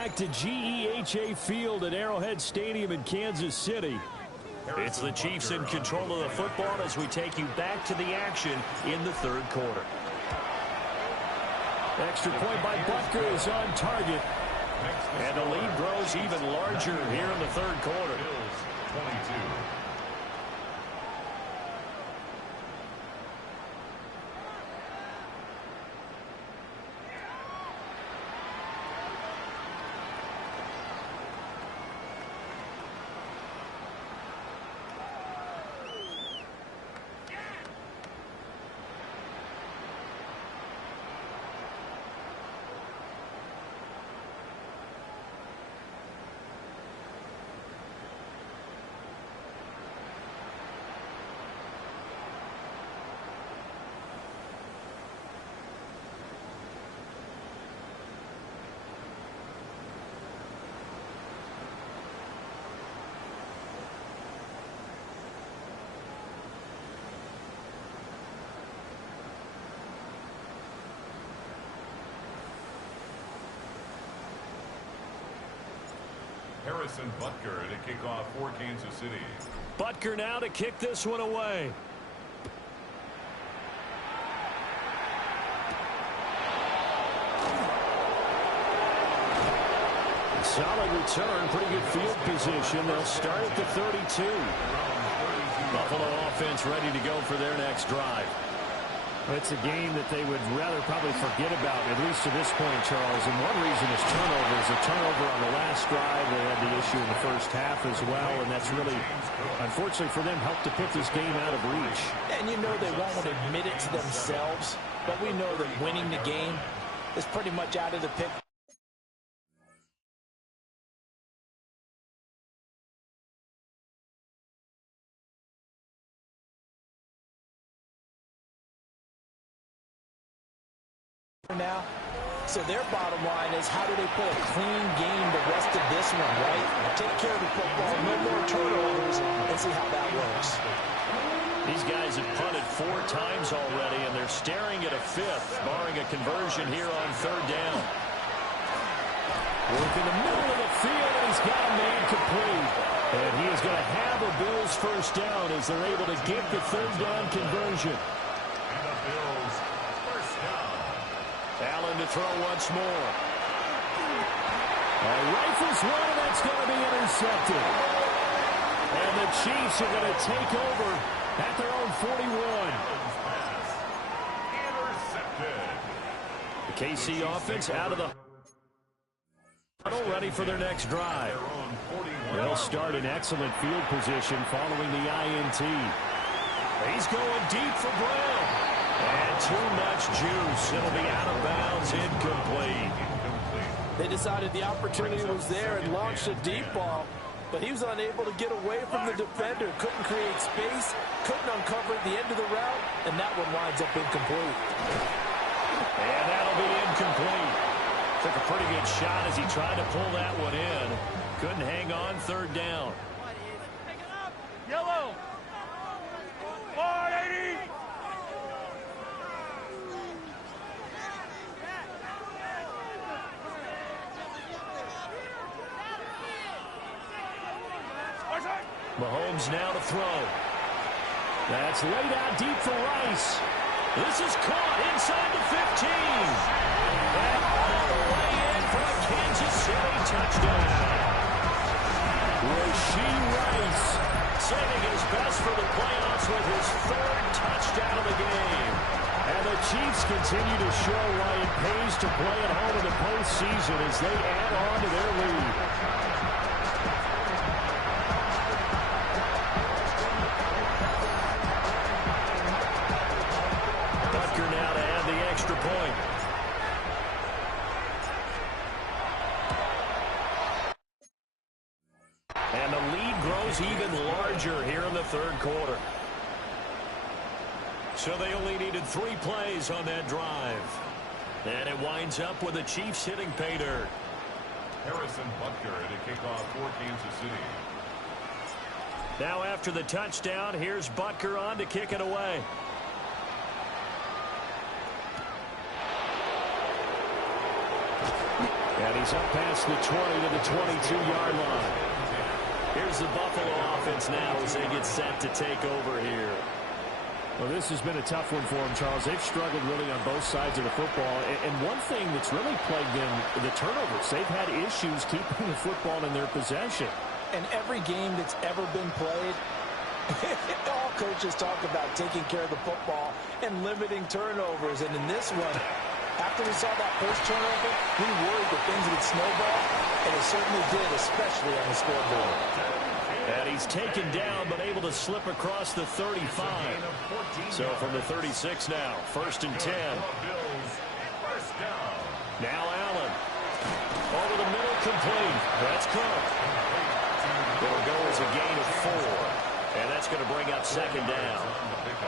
back to GEHA Field at Arrowhead Stadium in Kansas City. It's the Chiefs in control of the football as we take you back to the action in the third quarter. Extra point by Butker is on target. And the lead grows even larger here in the third quarter. 22. Harrison Butker to kick off for Kansas City. Butker now to kick this one away. Solid return, pretty good field position. They'll start at the 32. Buffalo offense ready to go for their next drive. It's a game that they would rather probably forget about, at least to this point, Charles. And one reason is turnovers. A turnover on the last drive. They had the issue in the first half as well, and that's really, unfortunately for them, helped to put this game out of reach. And you know they won't admit it to themselves, but we know that winning the game is pretty much out of the picture. Now, so their bottom line is how do they play a clean game the rest of this one, right? Take care of the football, no more turnovers, and see how that works. These guys have punted 4 times already, and they're staring at a 5th, barring a conversion here on third down. Work in the middle of the field, and he's got a man complete. And he is going to have a Bills first down as they're able to get the third down conversion. And the Bills first down. Allen to throw once more. Rifles one, and that's going to be intercepted. And the Chiefs are going to take over at their own 41. Intercepted. The KC offense out of the huddle, ready for their next drive. They'll start in excellent field position following the INT. He's going deep for Brown. And too much juice. It'll be out of bounds, incomplete. They decided the opportunity was there and launched a deep ball, but he was unable to get away from the defender, couldn't create space, couldn't uncover at the end of the route, and that one winds up incomplete. And that'll be incomplete. Took a pretty good shot as he tried to pull that one in. Couldn't hang on third down. Yellow. 180. Mahomes now to throw. That's laid out deep for Rice. This is caught inside the 15. And all the way in for a Kansas City touchdown. Rasheed Rice saving his best for the playoffs with his 3rd touchdown of the game. And the Chiefs continue to show why it pays to play at home in the postseason as they add on to their lead. Butker now to add the extra point. And the lead grows even larger here in the third quarter. So they only needed 3 plays on that drive. And it winds up with the Chiefs hitting pay dirt. Harrison Butker to kick off for Kansas City. Now after the touchdown, here's Butker on to kick it away. And he's up past the 20 to the 22-yard line. Here's the Buffalo offense now as they get set to take over here. Well, this has been a tough one for them, Charles. They've struggled really on both sides of the football. And one thing that's really plagued them, the turnovers. They've had issues keeping the football in their possession. And every game that's ever been played, all coaches talk about taking care of the football and limiting turnovers. And in this one, after we saw that first turnover, we worried that things would snowball, and it certainly did, especially on the scoreboard. And he's taken down, but able to slip across the 35. So from the 36 now, 1st and 10. Now Allen. Over the middle, complete. That's Cook. It'll go as a gain of 4. And that's going to bring up 2nd down.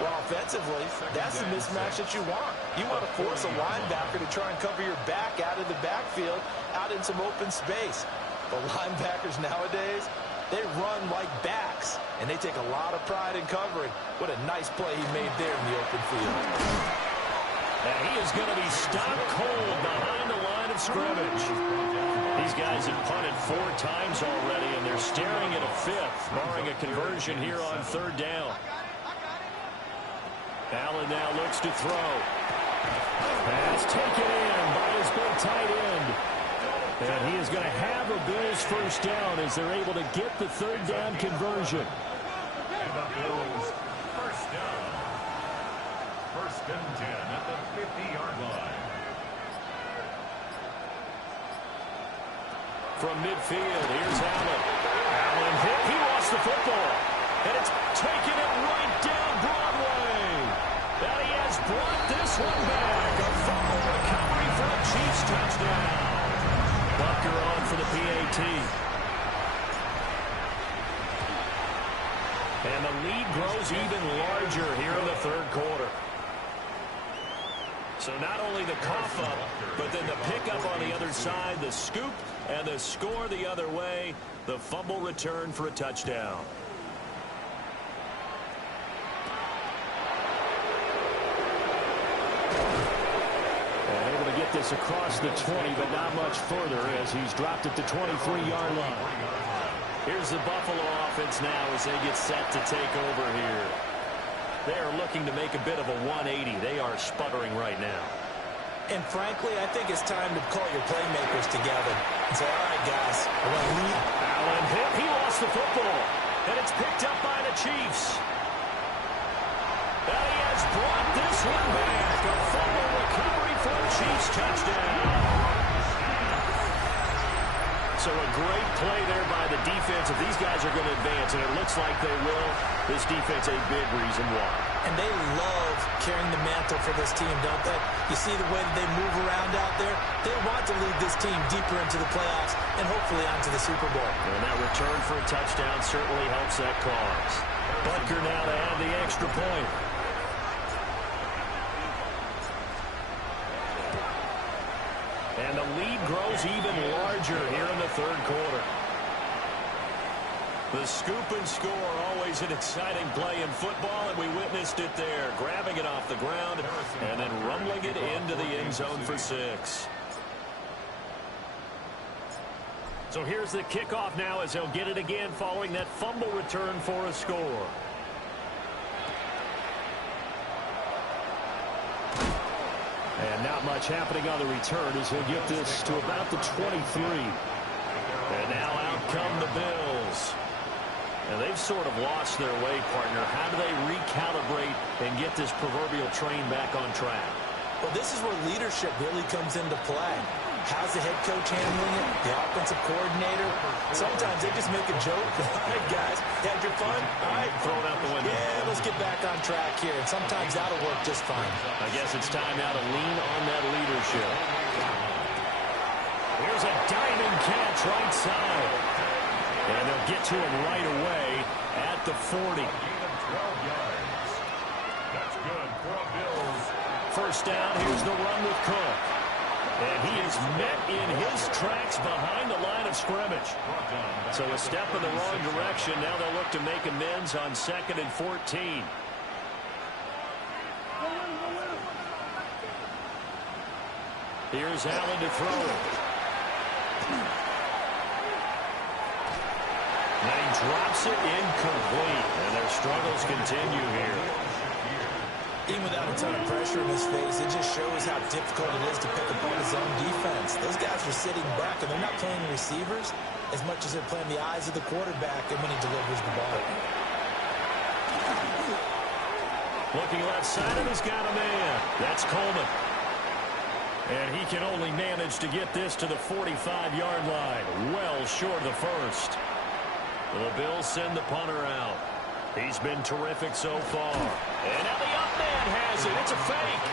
Well, offensively, that's the mismatch that you want. You want to force a linebacker to try and cover your back out of the backfield, out in some open space. The linebackers nowadays, they run like backs, and they take a lot of pride in covering. What a nice play he made there in the open field. And he is going to be stopped cold behind the line of scrimmage. These guys have punted 4 times already, and they're staring at a 5th, barring a conversion here on 3rd down. Allen now looks to throw. Pass taken in by his big tight end. And he is going to have a Bills 1st down as they're able to get the 3rd down conversion. And the Bills 1st down. 1st and 10 at the 50-yard line. From midfield, here's Allen. Allen hit. He lost the football. And it's taken it right down Broadway. And he has brought this one back. A fumble recovery for a Chiefs touchdown. Bucker on for the PAT. And the lead grows even larger here in the 3rd quarter. So not only the cough up, but then the pickup on the other side, the scoop, and the score the other way. The fumble return for a touchdown. And able to get this across the 20, but not much further as he's dropped at the 23-yard line. Here's the Buffalo offense now as they get set to take over here. They are looking to make a bit of a 180. They are sputtering right now. And frankly, I think it's time to call your playmakers together and say, all right, guys, we're going to lead. Allen hit. He lost the football. And it's picked up by the Chiefs. And he has brought this one back. A fumble recovery for a Chiefs touchdown. So a great play there by the defense. If these guys are going to advance, and it looks like they will, this defense a big reason why. And they love carrying the mantle for this team, don't they? You see the way that they move around out there? They want to lead this team deeper into the playoffs and hopefully onto the Super Bowl. And that return for a touchdown certainly helps that cause. Butker now to add the extra point. And the lead grows even larger here in the 3rd quarter. The scoop and score, always an exciting play in football, and we witnessed it there. Grabbing it off the ground and then rumbling it into the end zone for 6. So here's the kickoff now as they'll get it again following that fumble return for a score. And not much happening on the return as he'll get this to about the 23. And now out come the Bills. And they've sort of lost their way, partner. How do they recalibrate and get this proverbial train back on track? Well, this is where leadership really comes into play. How's the head coach handling it? The offensive coordinator? Sometimes they just make a joke. All right, guys, had your fun? All right. Throw it out the window. Yeah, let's get back on track here. And sometimes that'll work just fine. I guess it's time now to lean on that leadership. Here's a diving catch right side. And they'll get to him right away at the 40. 12 yards. That's good for a Bills. 1st down, here's the run with Cook. And he is met in his tracks behind the line of scrimmage. So a step in the wrong direction. Now they'll look to make amends on 2nd and 14. Here's Allen to throw. And he drops it incomplete. And their struggles continue here. Even without a ton of pressure in his face, it just shows how difficult it is to pick apart his own defense. Those guys are sitting back, and they're not playing receivers as much as they're playing the eyes of the quarterback and when he delivers the ball. Looking left side, and he's got a man. That's Coleman. And he can only manage to get this to the 45-yard line. Well short of the first. The Bills send the punter out. He's been terrific so far. And now the up man has it. It's a fake.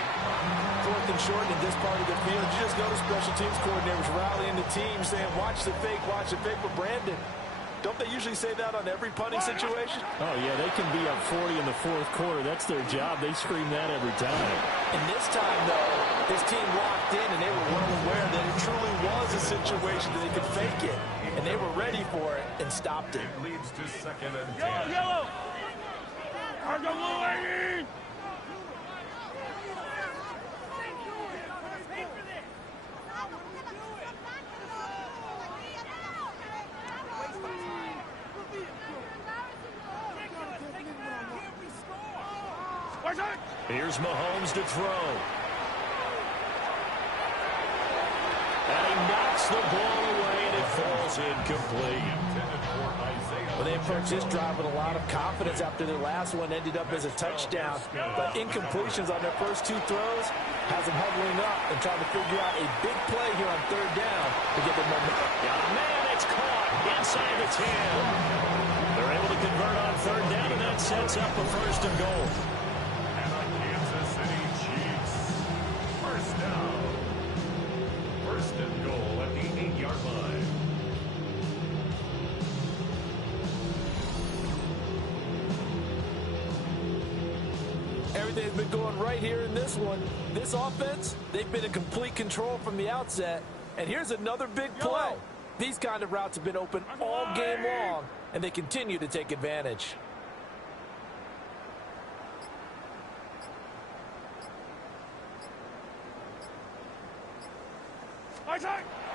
4th and short in this part of the field. You just notice special teams coordinators rallying the team saying, watch the fake, watch the fake. But Brandon, don't they usually say that on every punting situation? Oh, yeah, they can be up 40 in the 4th quarter. That's their job. They scream that every time. And this time, though, his team locked in, and they were well aware that it truly was a situation that they could fake it. And they were ready for it and stopped it. It leads to 2nd and 10. Yellow! Cargo lady! Here's Mahomes to throw. And he knocks the ball away, and it falls incomplete. Well, they approached this drive with a lot of confidence after their last one ended up as a touchdown. But incompletions on their first 2 throws has them huddling up and trying to figure out a big play here on 3rd down to get their momentum. Got a man, it's caught inside the 10. They're able to convert on 3rd down, and that sets up a 1st and goal. And the Kansas City Chiefs. 1st down. 1st and goal at the 8-yard line. Everything's been going right here in this one. This offense, they've been in complete control from the outset. And here's another big play. These kind of routes have been open all game long, and they continue to take advantage.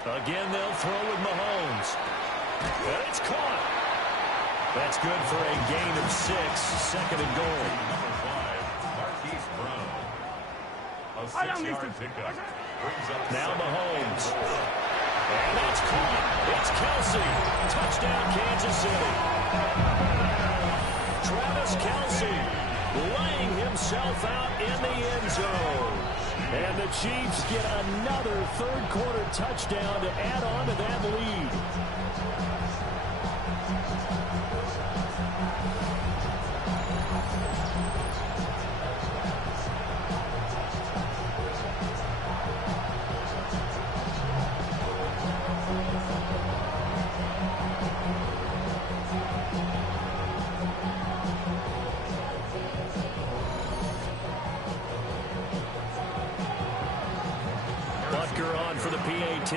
Again, they'll throw with Mahomes. And it's caught. That's good for a gain of 6, 2nd and goal. Number 5, Marquise Brown. A 6-yard pickup. Now Mahomes. And that's caught. It's Kelsey. Touchdown, Kansas City. Travis Kelsey laying himself out in the end zone. And the Chiefs get another 3rd quarter touchdown to add on to that lead. Butker on for the PAT.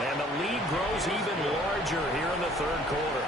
And the lead grows even larger here in the 3rd quarter.